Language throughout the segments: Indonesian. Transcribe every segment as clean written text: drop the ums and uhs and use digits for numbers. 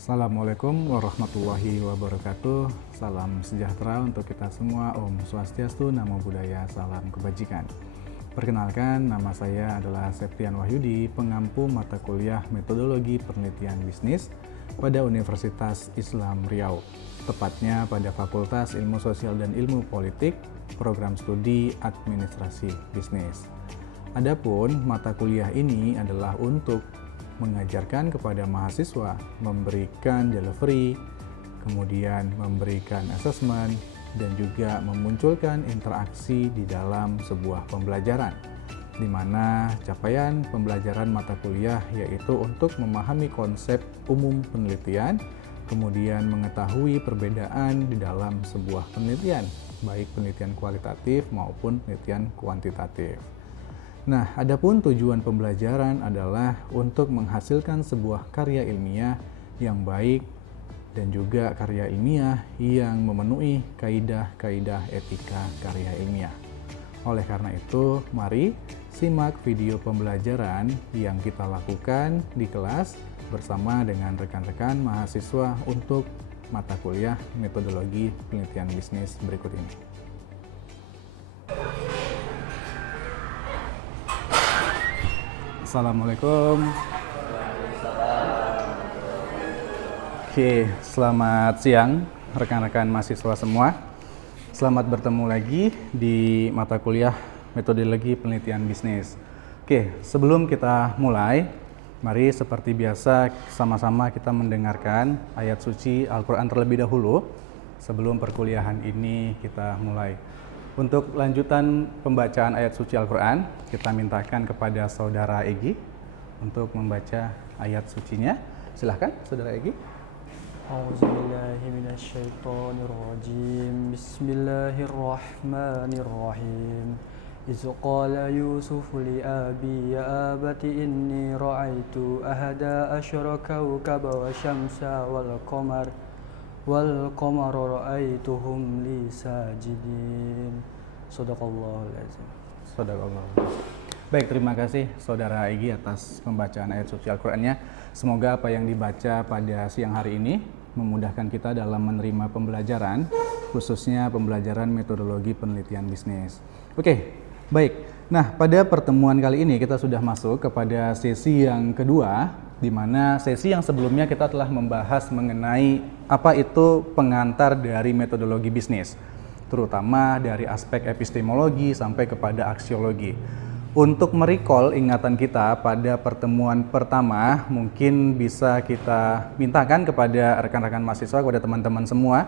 Assalamualaikum warahmatullahi wabarakatuh. Salam sejahtera untuk kita semua. Om Swastiastu, Namo Buddhaya, salam kebajikan. Perkenalkan, nama saya adalah Septian Wahyudi, pengampu mata kuliah Metodologi Penelitian Bisnis pada Universitas Islam Riau, tepatnya pada Fakultas Ilmu Sosial dan Ilmu Politik, Program Studi Administrasi Bisnis. Adapun mata kuliah ini adalah untuk mengajarkan kepada mahasiswa, memberikan delivery, kemudian memberikan assessment, dan juga memunculkan interaksi di dalam sebuah pembelajaran, di mana capaian pembelajaran mata kuliah yaitu untuk memahami konsep umum penelitian, kemudian mengetahui perbedaan di dalam sebuah penelitian, baik penelitian kualitatif maupun penelitian kuantitatif. Nah, adapun tujuan pembelajaran adalah untuk menghasilkan sebuah karya ilmiah yang baik dan juga karya ilmiah yang memenuhi kaidah-kaidah etika karya ilmiah. Oleh karena itu, mari simak video pembelajaran yang kita lakukan di kelas bersama dengan rekan-rekan mahasiswa untuk mata kuliah Metodologi Penelitian Bisnis berikut ini. Assalamualaikum. Oke, selamat siang rekan-rekan mahasiswa semua. Selamat bertemu lagi di mata kuliah Metodologi Penelitian Bisnis. Oke, sebelum kita mulai, mari seperti biasa sama-sama kita mendengarkan ayat suci Al-Quran terlebih dahulu sebelum perkuliahan ini kita mulai. Untuk lanjutan pembacaan ayat suci Al-Quran, kita mintakan kepada Saudara Egi untuk membaca ayat sucinya. Silahkan, Saudara Egi. A'udzubillahiminasyaitonirrajim. Bismillahirrahmanirrahim. Iz qala Yusufu li abi ya abati inni ra'aitu ahada asyara kawkaba wa syamsa wal qamara ra'aituhum li sajidin. Shadaqallahul azim. Shadaqallah. Baik, terima kasih Saudara Egi atas pembacaan ayat suci Al-Qur'annya. Semoga apa yang dibaca pada siang hari ini memudahkan kita dalam menerima pembelajaran, khususnya pembelajaran metodologi penelitian bisnis. Oke, baik. Nah, pada pertemuan kali ini kita sudah masuk kepada sesi yang kedua, di mana sesi yang sebelumnya kita telah membahas mengenai apa itu pengantar dari metodologi bisnis, terutama dari aspek epistemologi sampai kepada aksiologi. Untuk merecall ingatan kita pada pertemuan pertama, mungkin bisa kita mintakan kepada rekan-rekan mahasiswa, kepada teman-teman semua,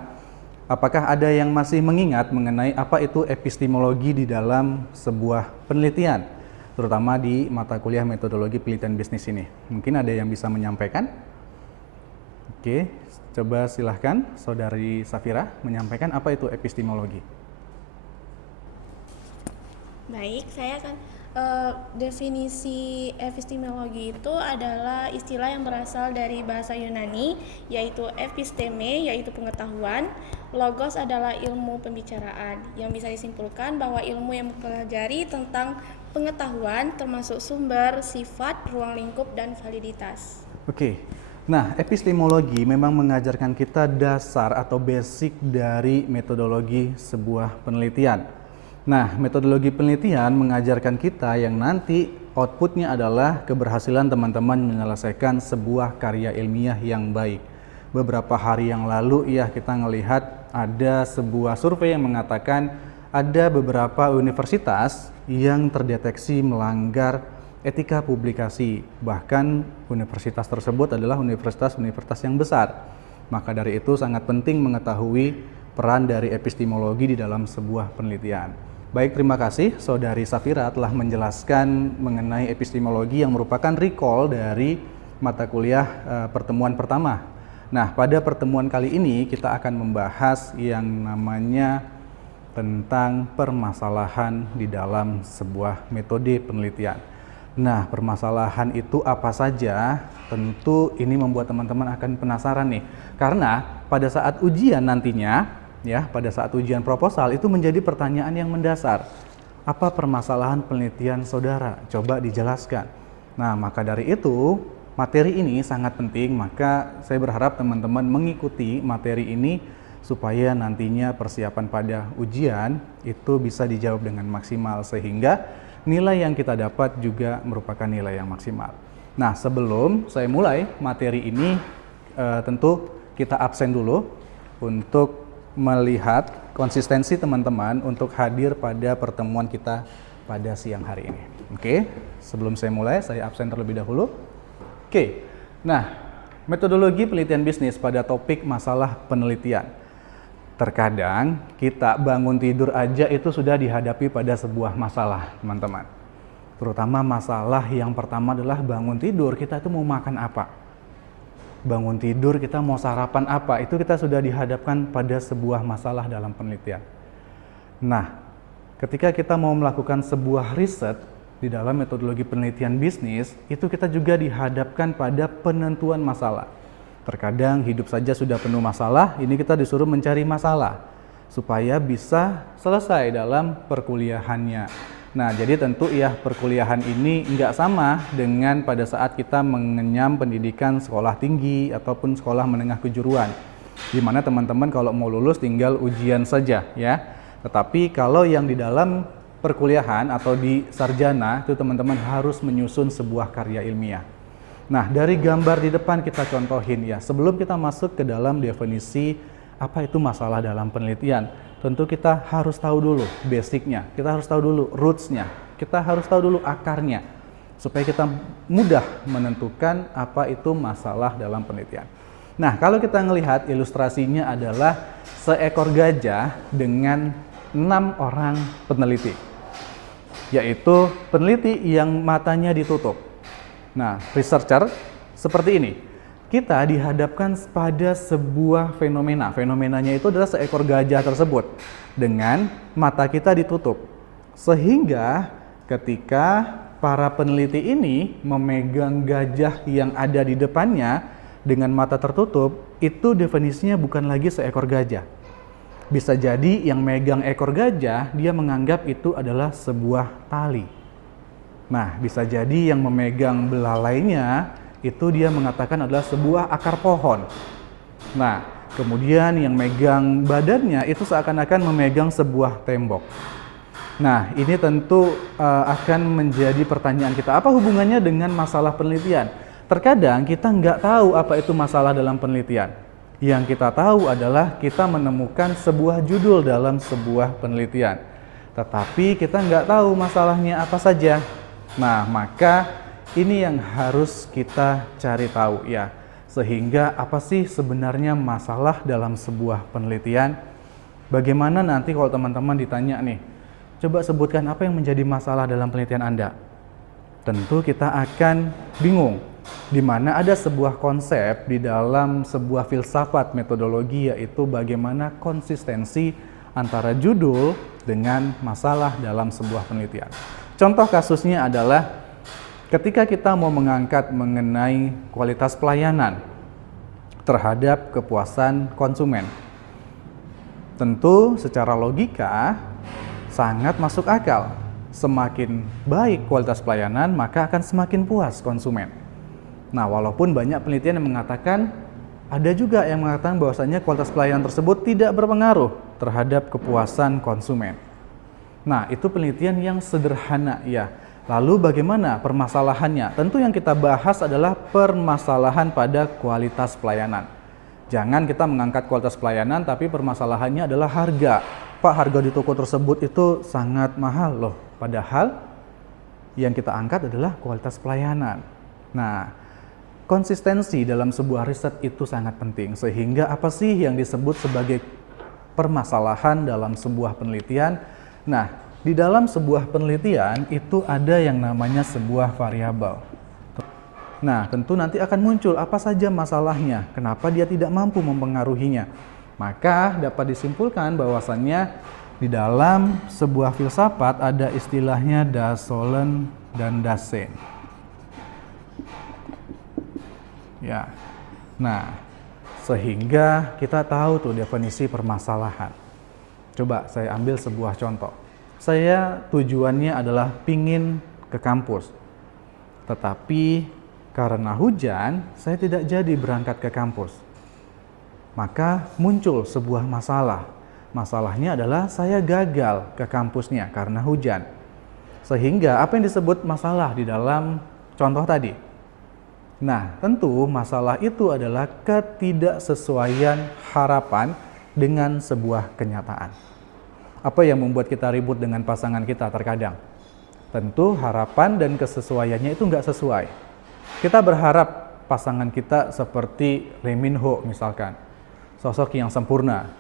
apakah ada yang masih mengingat mengenai apa itu epistemologi di dalam sebuah penelitian, terutama di mata kuliah metodologi penelitian bisnis ini? Mungkin ada yang bisa menyampaikan? Oke, coba silahkan Saudari Safira menyampaikan apa itu epistemologi. Baik, saya akan definisi epistemologi itu adalah istilah yang berasal dari bahasa Yunani, yaitu episteme, yaitu pengetahuan. Logos adalah ilmu pembicaraan, yang bisa disimpulkan bahwa ilmu yang mempelajari tentang pengetahuan termasuk sumber, sifat, ruang lingkup, dan validitas. Oke. Nah, epistemologi memang mengajarkan kita dasar atau basic dari metodologi sebuah penelitian. Nah, metodologi penelitian mengajarkan kita yang nanti outputnya adalah keberhasilan teman-teman menyelesaikan sebuah karya ilmiah yang baik. Beberapa hari yang lalu kita melihat ada sebuah survei yang mengatakan ada beberapa universitas yang terdeteksi melanggar etika publikasi. Bahkan universitas tersebut adalah universitas-universitas yang besar. Maka dari itu sangat penting mengetahui peran dari epistemologi di dalam sebuah penelitian. Baik, terima kasih Saudari Safira telah menjelaskan mengenai epistemologi yang merupakan recall dari mata kuliah pertemuan pertama. Nah, pada pertemuan kali ini kita akan membahas yang namanya tentang permasalahan di dalam sebuah metode penelitian. Nah, permasalahan itu apa saja? Tentu ini membuat teman-teman akan penasaran nih. Karena pada saat ujian nantinya, pada saat ujian proposal itu menjadi pertanyaan yang mendasar. Apa permasalahan penelitian saudara? Coba dijelaskan. Nah, maka dari itu materi ini sangat penting, maka saya berharap teman-teman mengikuti materi ini supaya nantinya persiapan pada ujian itu bisa dijawab dengan maksimal, sehingga nilai yang kita dapat juga merupakan nilai yang maksimal. Nah, sebelum saya mulai materi ini, tentu kita absen dulu untuk melihat konsistensi teman-teman untuk hadir pada pertemuan kita pada siang hari ini. Oke, sebelum saya mulai, saya absen terlebih dahulu. Oke, nah, metodologi penelitian bisnis pada topik masalah penelitian. Terkadang kita bangun tidur aja itu sudah dihadapi pada sebuah masalah, teman-teman. Terutama masalah yang pertama adalah bangun tidur, kita itu mau makan apa? Bangun tidur, kita mau sarapan apa? Itu kita sudah dihadapkan pada sebuah masalah dalam penelitian. Nah, ketika kita mau melakukan sebuah riset di dalam metodologi penelitian bisnis, itu kita juga dihadapkan pada penentuan masalah. Terkadang hidup saja sudah penuh masalah, ini kita disuruh mencari masalah supaya bisa selesai dalam perkuliahannya. Nah, jadi tentu ya perkuliahan ini nggak sama dengan pada saat kita mengenyam pendidikan sekolah tinggi ataupun sekolah menengah kejuruan, di mana teman-teman kalau mau lulus tinggal ujian saja ya. Tetapi kalau yang di dalam perkuliahan atau di sarjana itu teman-teman harus menyusun sebuah karya ilmiah. Nah, dari gambar di depan kita contohin ya, sebelum kita masuk ke dalam definisi apa itu masalah dalam penelitian, tentu kita harus tahu dulu basicnya, kita harus tahu dulu rootsnya, kita harus tahu dulu akarnya, supaya kita mudah menentukan apa itu masalah dalam penelitian. Nah, kalau kita melihat ilustrasinya adalah seekor gajah dengan 6 orang peneliti, yaitu peneliti yang matanya ditutup. Nah, researcher seperti ini. Kita dihadapkan pada sebuah fenomena. Fenomenanya itu adalah seekor gajah tersebut dengan mata kita ditutup. Sehingga ketika para peneliti ini memegang gajah yang ada di depannya dengan mata tertutup, itu definisinya bukan lagi seekor gajah. Bisa jadi yang megang ekor gajah, dia menganggap itu adalah sebuah tali. Nah, bisa jadi yang memegang belalainya, itu dia mengatakan adalah sebuah akar pohon. Nah, kemudian yang megang badannya itu seakan-akan memegang sebuah tembok. Nah, ini tentu akan menjadi pertanyaan kita, apa hubungannya dengan masalah penelitian? Terkadang kita nggak tahu apa itu masalah dalam penelitian. Yang kita tahu adalah kita menemukan sebuah judul dalam sebuah penelitian. Tetapi kita nggak tahu masalahnya apa saja. Nah, maka ini yang harus kita cari tahu ya, sehingga apa sih sebenarnya masalah dalam sebuah penelitian. Bagaimana nanti kalau teman-teman ditanya nih, coba sebutkan apa yang menjadi masalah dalam penelitian Anda. Tentu kita akan bingung, di mana ada sebuah konsep di dalam sebuah filsafat metodologi, yaitu bagaimana konsistensi antara judul dengan masalah dalam sebuah penelitian. Contoh kasusnya adalah ketika kita mau mengangkat mengenai kualitas pelayanan terhadap kepuasan konsumen, tentu secara logika sangat masuk akal. Semakin baik kualitas pelayanan, maka akan semakin puas konsumen. Nah, walaupun banyak penelitian yang mengatakan, ada juga yang mengatakan bahwasanya kualitas pelayanan tersebut tidak berpengaruh terhadap kepuasan konsumen. Nah, itu penelitian yang sederhana ya. Lalu bagaimana permasalahannya? Tentu yang kita bahas adalah permasalahan pada kualitas pelayanan. Jangan kita mengangkat kualitas pelayanan tapi permasalahannya adalah harga. Pak, harga di toko tersebut itu sangat mahal loh. Padahal yang kita angkat adalah kualitas pelayanan. Nah, konsistensi dalam sebuah riset itu sangat penting. Sehingga apa sih yang disebut sebagai permasalahan dalam sebuah penelitian? Nah, di dalam sebuah penelitian itu ada yang namanya sebuah variabel. Nah, tentu nanti akan muncul apa saja masalahnya, kenapa dia tidak mampu mempengaruhinya. Maka dapat disimpulkan bahwasannya di dalam sebuah filsafat ada istilahnya das Sollen dan das Sein. Ya. Nah, sehingga kita tahu tuh definisi permasalahan. Coba saya ambil sebuah contoh. Saya tujuannya adalah pingin ke kampus, tetapi Karena hujan, saya tidak jadi berangkat ke kampus. Maka muncul sebuah masalah. Masalahnya adalah saya gagal ke kampusnya karena hujan. Sehingga apa yang disebut masalah di dalam contoh tadi? Nah, tentu masalah itu adalah ketidaksesuaian harapan dengan sebuah kenyataan. Apa yang membuat kita ribut dengan pasangan kita terkadang? Tentu harapan dan kesesuaiannya itu nggak sesuai. Kita berharap pasangan kita seperti Lee Min Ho misalkan, sosok yang sempurna.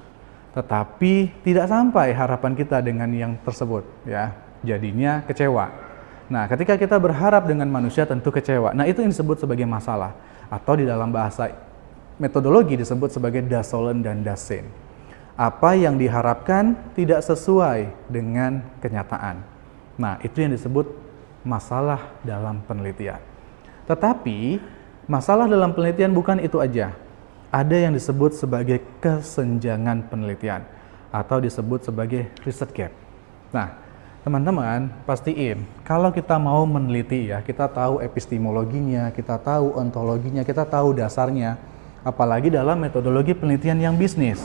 Tetapi tidak sampai harapan kita dengan yang tersebut, ya. Jadinya kecewa. Nah, ketika kita berharap dengan manusia tentu kecewa. Nah, itu yang disebut sebagai masalah. Atau di dalam bahasa metodologi disebut sebagai das Sollen dan das Zijn. Apa yang diharapkan tidak sesuai dengan kenyataan. Nah, itu yang disebut masalah dalam penelitian. Tetapi, masalah dalam penelitian bukan itu aja. Ada yang disebut sebagai kesenjangan penelitian atau disebut sebagai research gap. Nah, teman-teman, pastiin kalau kita mau meneliti ya, kita tahu epistemologinya, kita tahu ontologinya, kita tahu dasarnya, apalagi dalam metodologi penelitian yang bisnis.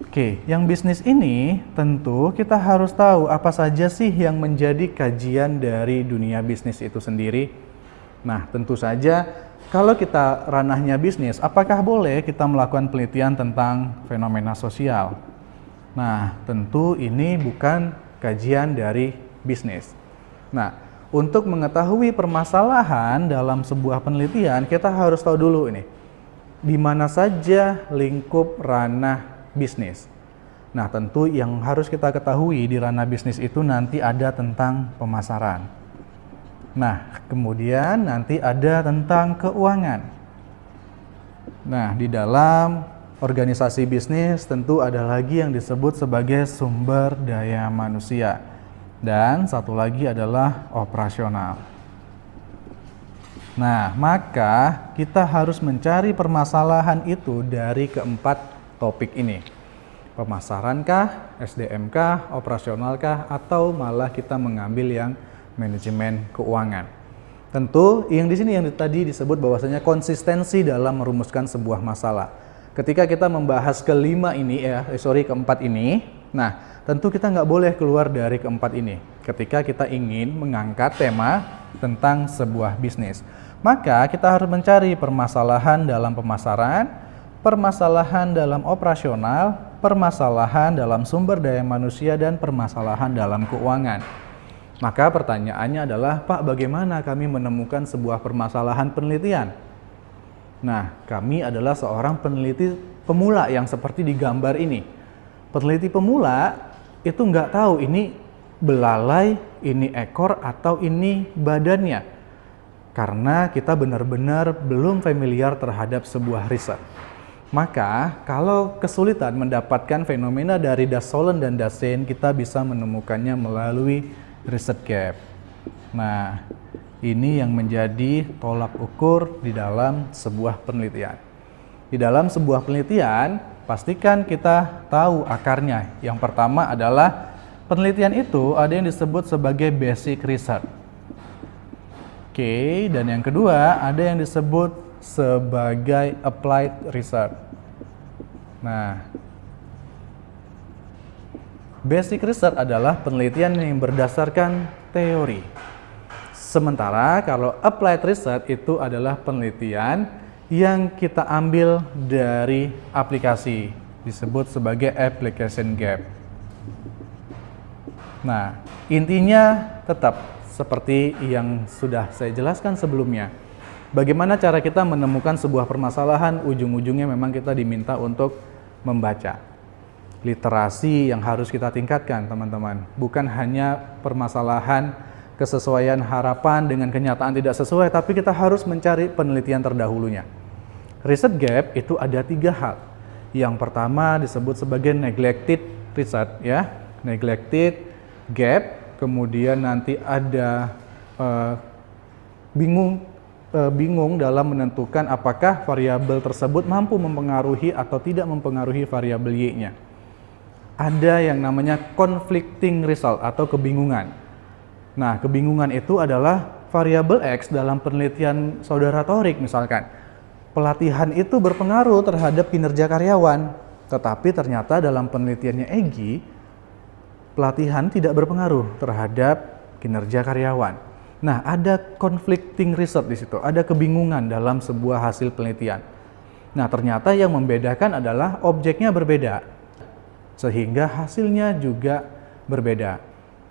Oke, yang bisnis ini tentu kita harus tahu apa saja sih yang menjadi kajian dari dunia bisnis itu sendiri. Nah, tentu saja kalau kita ranahnya bisnis, apakah boleh kita melakukan penelitian tentang fenomena sosial? Nah, tentu ini bukan kajian dari bisnis. Nah, untuk mengetahui permasalahan dalam sebuah penelitian, kita harus tahu dulu ini, di mana saja lingkup ranah bisnis. Nah, tentu yang harus kita ketahui di ranah bisnis itu nanti ada tentang pemasaran. Nah, kemudian nanti ada tentang keuangan. Nah, di dalam organisasi bisnis tentu ada lagi yang disebut sebagai sumber daya manusia. Dan satu lagi adalah operasional. Nah, maka kita harus mencari permasalahan itu dari keempat topik ini. Pemasarankah, SDM-kah, operasionalkah, atau malah kita mengambil yang manajemen keuangan. Tentu yang di sini yang tadi disebut bahwasanya konsistensi dalam merumuskan sebuah masalah. Ketika kita membahas keempat ini, nah tentu kita nggak boleh keluar dari keempat ini. Ketika kita ingin mengangkat tema tentang sebuah bisnis, maka kita harus mencari permasalahan dalam pemasaran, permasalahan dalam operasional, permasalahan dalam sumber daya manusia, dan permasalahan dalam keuangan. Maka pertanyaannya adalah, Pak, bagaimana kami menemukan sebuah permasalahan penelitian? Nah, kami adalah seorang peneliti pemula yang seperti di gambar ini. Peneliti pemula itu nggak tahu ini belalai, ini ekor, atau ini badannya. Karena kita benar-benar belum familiar terhadap sebuah riset. Maka, kalau kesulitan mendapatkan fenomena dari das Sollen dan das Zijn, kita bisa menemukannya melalui research gap. Nah, ini yang menjadi tolak ukur di dalam sebuah penelitian. Di dalam sebuah penelitian, pastikan kita tahu akarnya. Yang pertama adalah penelitian itu ada yang disebut sebagai basic research. Oke, dan yang kedua ada yang disebut sebagai applied research. Nah, basic research adalah penelitian yang berdasarkan teori. Sementara kalau applied research itu adalah penelitian yang kita ambil dari aplikasi, disebut sebagai application gap. Nah, intinya tetap seperti yang sudah saya jelaskan sebelumnya. Bagaimana cara kita menemukan sebuah permasalahan, ujung-ujungnya memang kita diminta untuk membaca. Literasi yang harus kita tingkatkan, teman-teman. Bukan hanya permasalahan kesesuaian harapan dengan kenyataan tidak sesuai, tapi kita harus mencari penelitian terdahulunya. Research gap itu ada 3 hal. Yang pertama disebut sebagai neglected research, ya, neglected gap. Kemudian nanti ada bingung dalam menentukan apakah variabel tersebut mampu mempengaruhi atau tidak mempengaruhi variabel Y-nya. Ada yang namanya conflicting result atau kebingungan. Nah, kebingungan itu adalah variabel X dalam penelitian saudara Thorik misalkan, pelatihan itu berpengaruh terhadap kinerja karyawan, tetapi ternyata dalam penelitiannya Egy, pelatihan tidak berpengaruh terhadap kinerja karyawan. Nah, ada conflicting research di situ, ada kebingungan dalam sebuah hasil penelitian. Nah, ternyata yang membedakan adalah objeknya berbeda, sehingga hasilnya juga berbeda.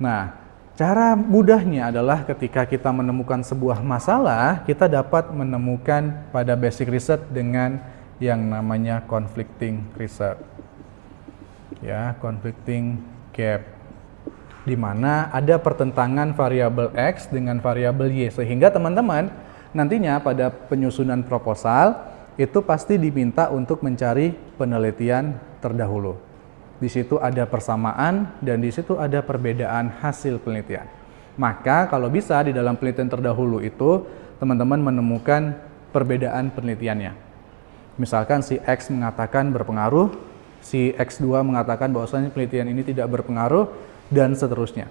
Nah, cara mudahnya adalah ketika kita menemukan sebuah masalah, kita dapat menemukan pada basic research dengan yang namanya conflicting research. Ya, conflicting gap. Di mana ada pertentangan variabel X dengan variabel Y, sehingga teman-teman nantinya pada penyusunan proposal itu pasti diminta untuk mencari penelitian terdahulu. Di situ ada persamaan dan di situ ada perbedaan hasil penelitian. Maka kalau bisa di dalam penelitian terdahulu itu teman-teman menemukan perbedaan penelitiannya. Misalkan si X mengatakan berpengaruh, si X2 mengatakan bahwasanya penelitian ini tidak berpengaruh, dan seterusnya.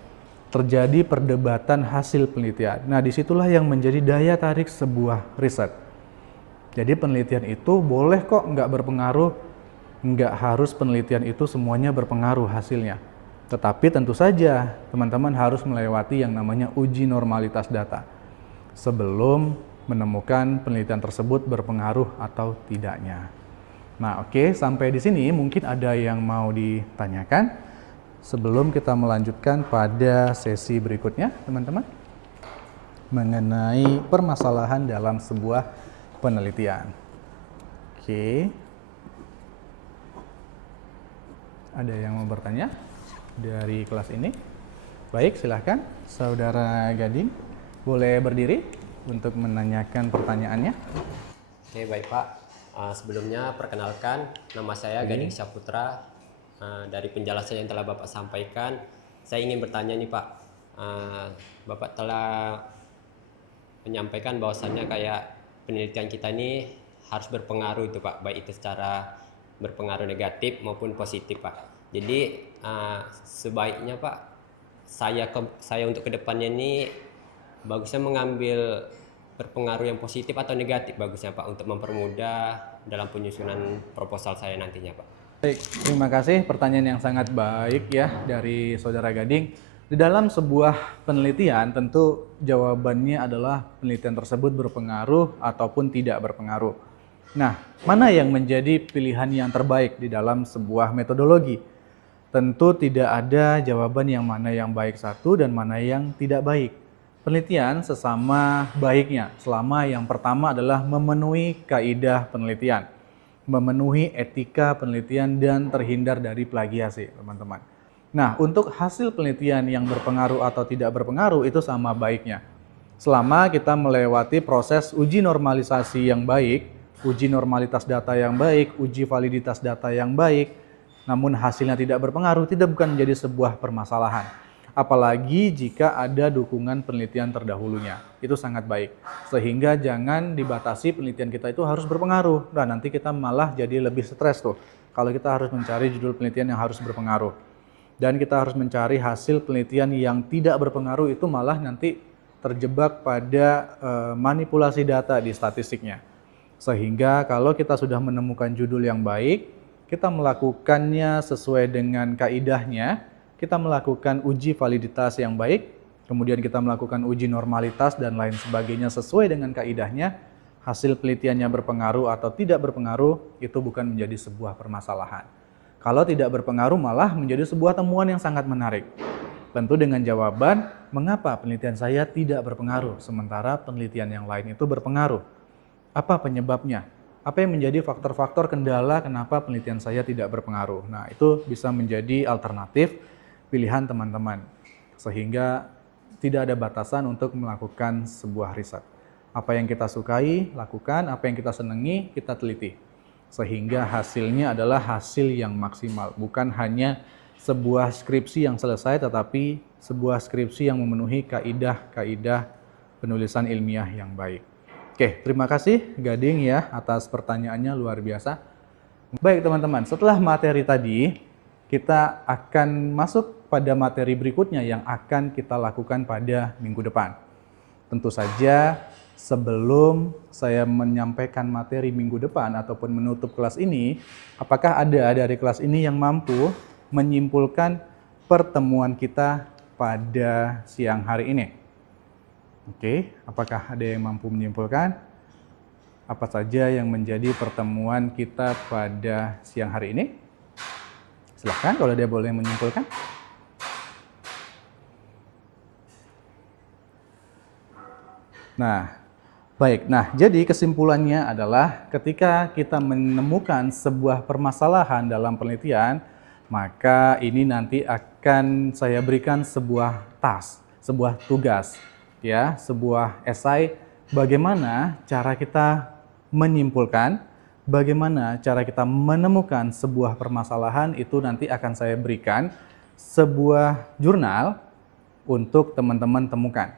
Terjadi perdebatan hasil penelitian. Nah, disitulah yang menjadi daya tarik sebuah riset. Jadi penelitian itu boleh kok nggak berpengaruh, nggak harus penelitian itu semuanya berpengaruh hasilnya. Tetapi tentu saja teman-teman harus melewati yang namanya uji normalitas data sebelum menemukan penelitian tersebut berpengaruh atau tidaknya. Nah, oke, sampai di sini mungkin ada yang mau ditanyakan sebelum kita melanjutkan pada sesi berikutnya, teman-teman, mengenai permasalahan dalam sebuah penelitian. Oke. Ada yang mau bertanya dari kelas ini? Baik, silahkan. Saudara Gading, boleh berdiri untuk menanyakan pertanyaannya. Oke, baik Pak. Sebelumnya perkenalkan, nama saya Gading Syaputra. Dari penjelasan yang telah Bapak sampaikan, saya ingin bertanya nih Pak. Bapak telah menyampaikan bahwasannya kayak penelitian kita ini harus berpengaruh itu Pak, baik itu secara berpengaruh negatif maupun positif Pak. Jadi sebaiknya Pak, saya untuk kedepannya ini bagusnya mengambil berpengaruh yang positif atau negatif bagusnya Pak untuk mempermudah dalam penyusunan proposal saya nantinya Pak. Baik, terima kasih pertanyaan yang sangat baik ya dari Saudara Gading. Di dalam sebuah penelitian tentu jawabannya adalah penelitian tersebut berpengaruh ataupun tidak berpengaruh. Nah, mana yang menjadi pilihan yang terbaik di dalam sebuah metodologi? Tentu tidak ada jawaban yang mana yang baik satu dan mana yang tidak baik. Penelitian sesama baiknya selama yang pertama adalah memenuhi kaidah penelitian, memenuhi etika penelitian dan terhindar dari plagiasi, teman-teman. Nah, untuk hasil penelitian yang berpengaruh atau tidak berpengaruh itu sama baiknya. Selama kita melewati proses uji normalisasi yang baik, uji normalitas data yang baik, uji validitas data yang baik, namun hasilnya tidak berpengaruh, tidak bukan menjadi sebuah permasalahan. Apalagi jika ada dukungan penelitian terdahulunya, itu sangat baik. Sehingga jangan dibatasi penelitian kita itu harus berpengaruh. Nah, nanti kita malah jadi lebih stres tuh, kalau kita harus mencari judul penelitian yang harus berpengaruh. Dan kita harus mencari hasil penelitian yang tidak berpengaruh, itu malah nanti terjebak pada manipulasi data di statistiknya. Sehingga kalau kita sudah menemukan judul yang baik, kita melakukannya sesuai dengan kaidahnya, kita melakukan uji validitas yang baik, kemudian kita melakukan uji normalitas dan lain sebagainya sesuai dengan kaidahnya, hasil penelitiannya berpengaruh atau tidak berpengaruh, itu bukan menjadi sebuah permasalahan. Kalau tidak berpengaruh malah menjadi sebuah temuan yang sangat menarik. Tentu dengan jawaban, mengapa penelitian saya tidak berpengaruh, sementara penelitian yang lain itu berpengaruh? Apa penyebabnya? Apa yang menjadi faktor-faktor kendala kenapa penelitian saya tidak berpengaruh? Nah, itu bisa menjadi alternatif pilihan teman-teman. Sehingga tidak ada batasan untuk melakukan sebuah riset. Apa yang kita sukai, lakukan. Apa yang kita senangi, kita teliti. Sehingga hasilnya adalah hasil yang maksimal. Bukan hanya sebuah skripsi yang selesai, tetapi sebuah skripsi yang memenuhi kaidah-kaidah penulisan ilmiah yang baik. Oke, terima kasih Gading ya atas pertanyaannya, luar biasa. Baik teman-teman, setelah materi tadi, kita akan masuk pada materi berikutnya yang akan kita lakukan pada minggu depan. Tentu saja sebelum saya menyampaikan materi minggu depan ataupun menutup kelas ini, apakah ada dari kelas ini yang mampu menyimpulkan pertemuan kita pada siang hari ini? Oke, apakah ada yang mampu menyimpulkan apa saja yang menjadi pertemuan kita pada siang hari ini? Silahkan kalau dia boleh menyimpulkan. Nah, baik. Nah, jadi kesimpulannya adalah ketika kita menemukan sebuah permasalahan dalam penelitian, maka ini nanti akan saya berikan sebuah task, sebuah tugas, ya, sebuah esai bagaimana cara kita menyimpulkan, bagaimana cara kita menemukan sebuah permasalahan. Itu nanti akan saya berikan sebuah jurnal untuk teman-teman temukan.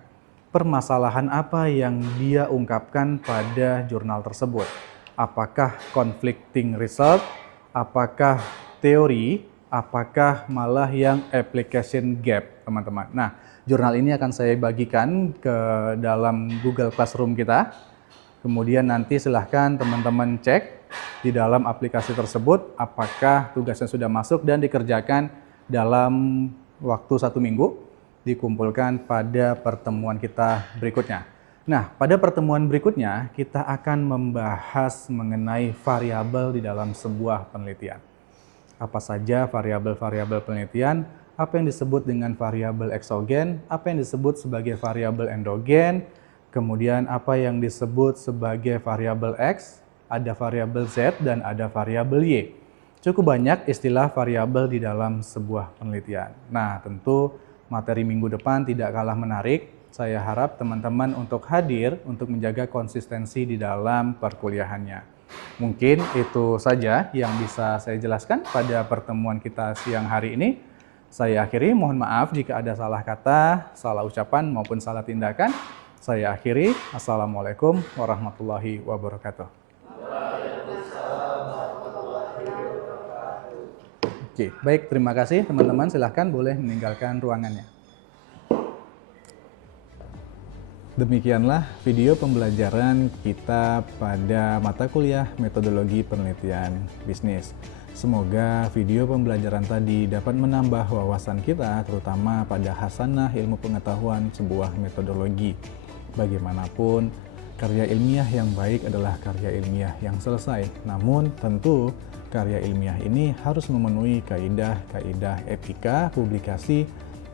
Permasalahan apa yang dia ungkapkan pada jurnal tersebut? Apakah conflicting result? Apakah teori? Apakah malah yang application gap, teman-teman? Nah, jurnal ini akan saya bagikan ke dalam Google Classroom kita. Kemudian nanti silahkan teman-teman cek di dalam aplikasi tersebut apakah tugasnya sudah masuk dan dikerjakan dalam waktu 1 minggu. Dikumpulkan pada pertemuan kita berikutnya. Nah, pada pertemuan berikutnya kita akan membahas mengenai variabel di dalam sebuah penelitian. Apa saja variabel-variabel penelitian, apa yang disebut dengan variabel eksogen, apa yang disebut sebagai variabel endogen, kemudian apa yang disebut sebagai variabel X, ada variabel Z, dan ada variabel Y. Cukup banyak istilah variabel di dalam sebuah penelitian. Nah, tentu materi minggu depan tidak kalah menarik. Saya harap teman-teman untuk hadir untuk menjaga konsistensi di dalam perkuliahannya. Mungkin itu saja yang bisa saya jelaskan pada pertemuan kita siang hari ini. Saya akhiri, mohon maaf jika ada salah kata, salah ucapan maupun salah tindakan. Saya akhiri. Assalamualaikum warahmatullahi wabarakatuh. Oke, baik, terima kasih teman-teman. Silahkan boleh meninggalkan ruangannya. Demikianlah video pembelajaran kita pada mata kuliah metodologi penelitian bisnis. Semoga video pembelajaran tadi dapat menambah wawasan kita, terutama pada hasanah ilmu pengetahuan sebuah metodologi. Bagaimanapun, karya ilmiah yang baik adalah karya ilmiah yang selesai. Namun tentu karya ilmiah ini harus memenuhi kaidah-kaidah etika, publikasi,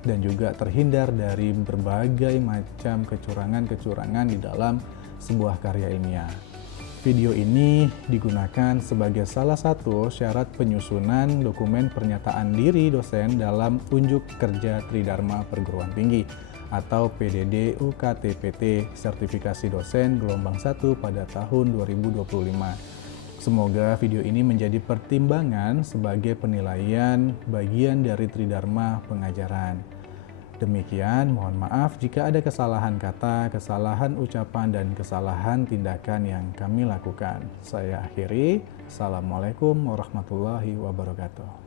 dan juga terhindar dari berbagai macam kecurangan-kecurangan di dalam sebuah karya ilmiah. Video ini digunakan sebagai salah satu syarat penyusunan dokumen pernyataan diri dosen dalam unjuk kerja Tridharma Perguruan Tinggi atau PDD UKTPT Sertifikasi Dosen Gelombang 1 pada tahun 2025. Semoga video ini menjadi pertimbangan sebagai penilaian bagian dari Tridharma pengajaran. Demikian, mohon maaf jika ada kesalahan kata, kesalahan ucapan, dan kesalahan tindakan yang kami lakukan. Saya akhiri. Assalamualaikum warahmatullahi wabarakatuh.